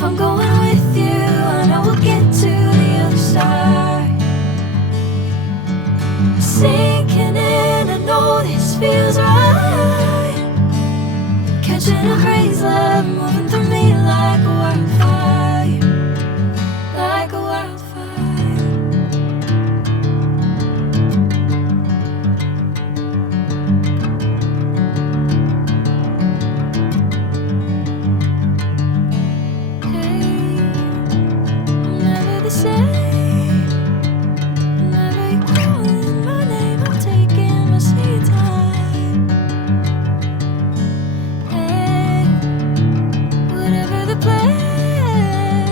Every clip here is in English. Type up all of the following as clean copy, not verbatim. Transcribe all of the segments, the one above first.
If I'm going with you, I know we'll get to the other side. Sinking in, I know this feels right. Catching a crazy love, moving through me like a wildfire, like a wildfire. Hey, I'm never the same. Whenever you're calling my name, I'm taking my sweet time. Hey, whatever the plan,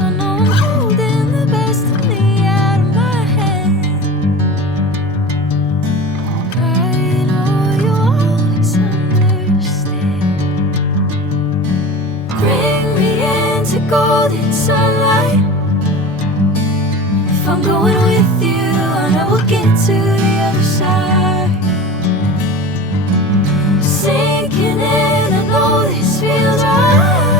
I know I'm holding the best of me out of my hand. I know you'll always understand. Bring me into golden sunlight. If I'm going with you, I know we'll get to the other side. Sinking in, I know this feels right.